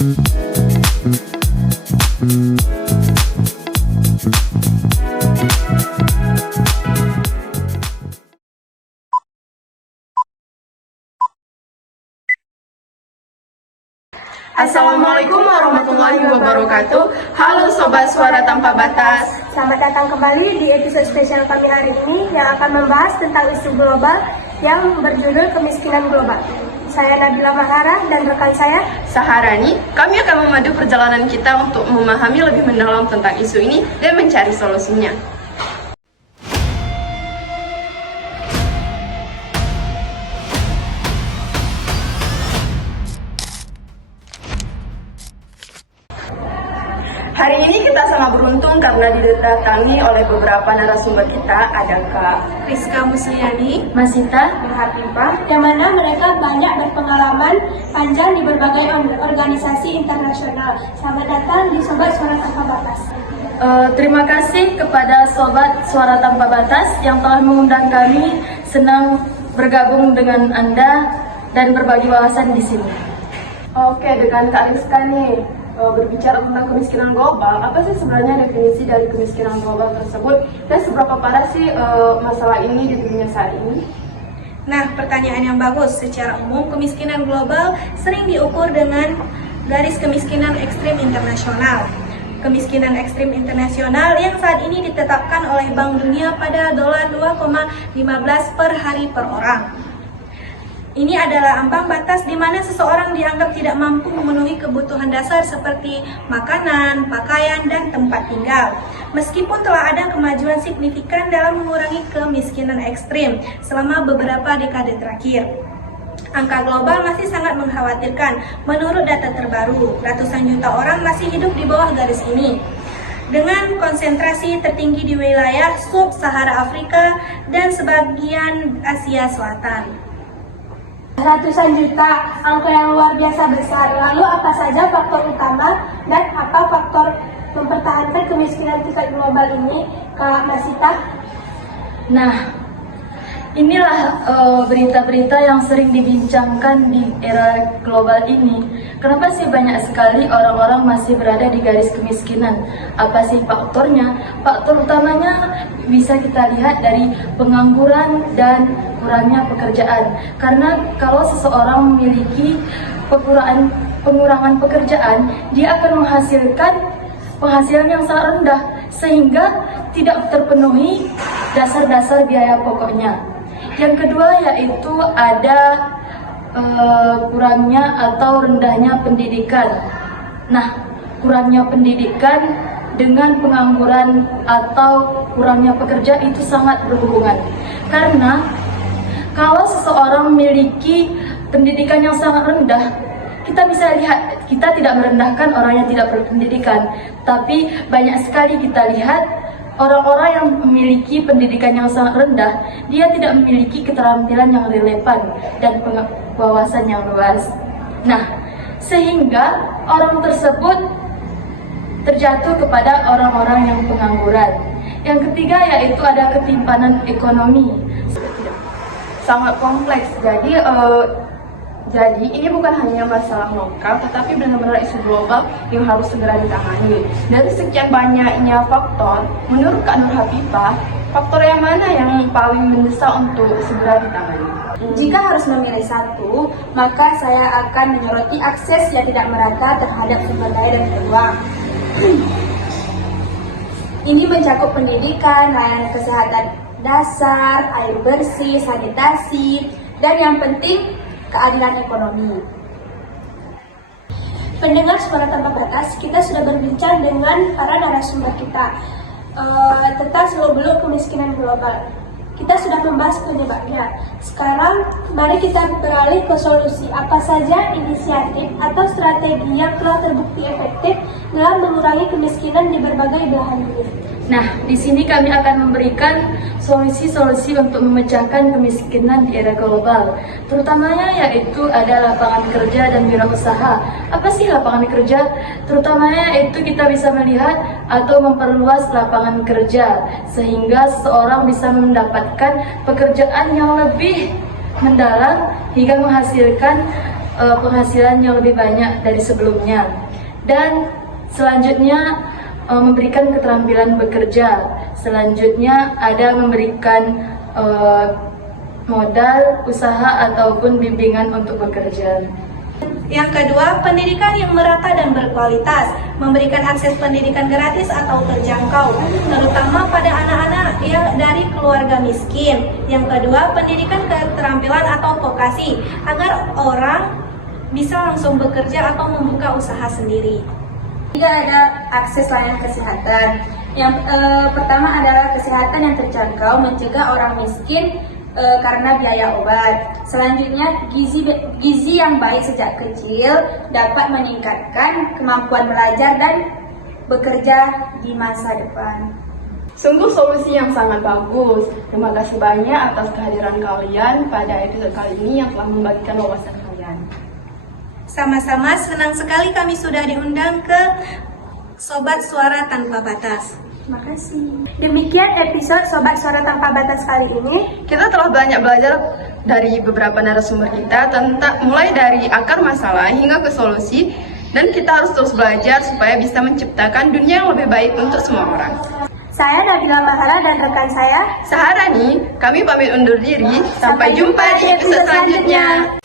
Assalamualaikum warahmatullahi wabarakatuh. Halo Sobat Suara Tanpa Batas. Selamat datang kembali di episode spesial kami hari ini yang akan membahas tentang isu global yang berjudul kemiskinan global. Saya Nabila Mahara dan rekan saya Saharani. Kami akan memadu perjalanan kita untuk memahami lebih mendalam tentang isu ini dan mencari solusinya. Hari ini kita sangat beruntung karena didatangi oleh beberapa narasumber kita. Ada Kak Rizka Musliani, Masita Harpipah, yang mana mereka banyak berpengalaman panjang di berbagai organisasi internasional. Selamat datang di Sobat Suara Tanpa Batas. Terima kasih kepada Sobat Suara Tanpa Batas yang telah mengundang kami. Senang bergabung dengan Anda dan berbagi wawasan di sini. Oke, dengan Kak Rizka nih, berbicara tentang kemiskinan global, apa sih sebenarnya definisi dari kemiskinan global tersebut dan seberapa parah sih masalah ini di dunia saat ini? Nah, pertanyaan yang bagus. Secara umum, kemiskinan global sering diukur dengan garis kemiskinan ekstrim internasional. Kemiskinan ekstrim internasional yang saat ini ditetapkan oleh Bank Dunia pada $2,15 per hari per orang. Ini adalah ambang batas di mana seseorang dianggap tidak mampu memenuhi kebutuhan dasar seperti makanan, pakaian, dan tempat tinggal. Meskipun telah ada kemajuan signifikan dalam mengurangi kemiskinan ekstrim selama beberapa dekade terakhir, angka global masih sangat mengkhawatirkan. Menurut data terbaru, ratusan juta orang masih hidup di bawah garis ini, dengan konsentrasi tertinggi di wilayah sub-Sahara Afrika dan sebagian Asia Selatan. Ratusan juta, angka yang luar biasa besar. Lalu apa saja faktor utama dan apa faktor mempertahankan kemiskinan tingkat global ini, Kak Masita? Nah, inilah berita-berita yang sering dibincangkan di era global ini. Kenapa sih banyak sekali orang-orang masih berada di garis kemiskinan? Apa sih faktornya? Faktor utamanya bisa kita lihat dari pengangguran dan kurangnya pekerjaan. Karena kalau seseorang memiliki pengurangan pekerjaan, dia akan menghasilkan penghasilan yang sangat rendah sehingga tidak terpenuhi dasar-dasar biaya pokoknya. Yang kedua yaitu ada kurangnya atau rendahnya pendidikan. Nah, kurangnya pendidikan dengan pengangguran atau kurangnya pekerja itu sangat berhubungan. Karena kalau seseorang memiliki pendidikan yang sangat rendah, kita bisa lihat, kita tidak merendahkan orang yang tidak berpendidikan, tapi banyak sekali kita lihat orang-orang yang memiliki pendidikan yang sangat rendah, dia tidak memiliki keterampilan yang relevan dan wawasan yang luas. Nah, sehingga orang tersebut terjatuh kepada orang-orang yang pengangguran. Yang ketiga yaitu ada ketimpanan ekonomi. Sangat kompleks. Jadi ini bukan hanya masalah lokal, tetapi benar-benar isu global yang harus segera ditangani. Dari sekian banyaknya faktor, menurut Kak Nur Hafifah, faktor yang mana yang paling mendesak untuk segera ditangani? Jika harus memilih satu, maka saya akan menyoroti akses yang tidak merata terhadap sumber daya dan peluang. Ini mencakup pendidikan, layanan kesehatan dasar, air bersih, sanitasi, dan yang penting, keadilan ekonomi. Pendengar Suara Tanpa Batas, kita sudah berbincang dengan para narasumber kita tentang seluk-beluk kemiskinan global. Kita sudah membahas penyebabnya. Sekarang, mari kita beralih ke solusi. Apa saja inisiatif atau strategi yang telah terbukti efektif dalam mengurangi kemiskinan di berbagai belahan dunia? Nah, di sini kami akan memberikan solusi-solusi untuk memecahkan kemiskinan di era global. Terutamanya yaitu ada lapangan kerja dan wirausaha. Apa sih lapangan kerja? Terutamanya yaitu kita bisa melihat atau memperluas lapangan kerja sehingga seseorang bisa mendapatkan pekerjaan yang lebih mendalam hingga menghasilkan penghasilan yang lebih banyak dari sebelumnya. Dan selanjutnya memberikan keterampilan bekerja. Selanjutnya ada memberikan modal usaha ataupun bimbingan untuk bekerja. Yang kedua, pendidikan yang merata dan berkualitas, memberikan akses pendidikan gratis atau terjangkau, terutama pada anak-anak yang dari keluarga miskin. Yang kedua, pendidikan keterampilan atau vokasi, agar orang bisa langsung bekerja atau membuka usaha sendiri. Ketiga, ada akses layanan kesehatan. Yang pertama adalah kesehatan yang terjangkau, mencegah orang miskin karena biaya obat. Selanjutnya, gizi yang baik sejak kecil dapat meningkatkan kemampuan belajar dan bekerja di masa depan. Sungguh solusi yang sangat bagus. Terima kasih banyak atas kehadiran kalian pada episode kali ini yang telah membagikan wawasan kalian. Sama-sama, senang sekali kami sudah diundang ke Sobat Suara Tanpa Batas. Terima kasih. Demikian episode Sobat Suara Tanpa Batas kali ini. Kita telah banyak belajar dari beberapa narasumber kita tentang mulai dari akar masalah hingga ke solusi, dan kita harus terus belajar supaya bisa menciptakan dunia yang lebih baik untuk semua orang. Saya Nabila Mahala dan rekan saya Saharani, kami pamit undur diri. Sampai jumpa di episode selanjutnya.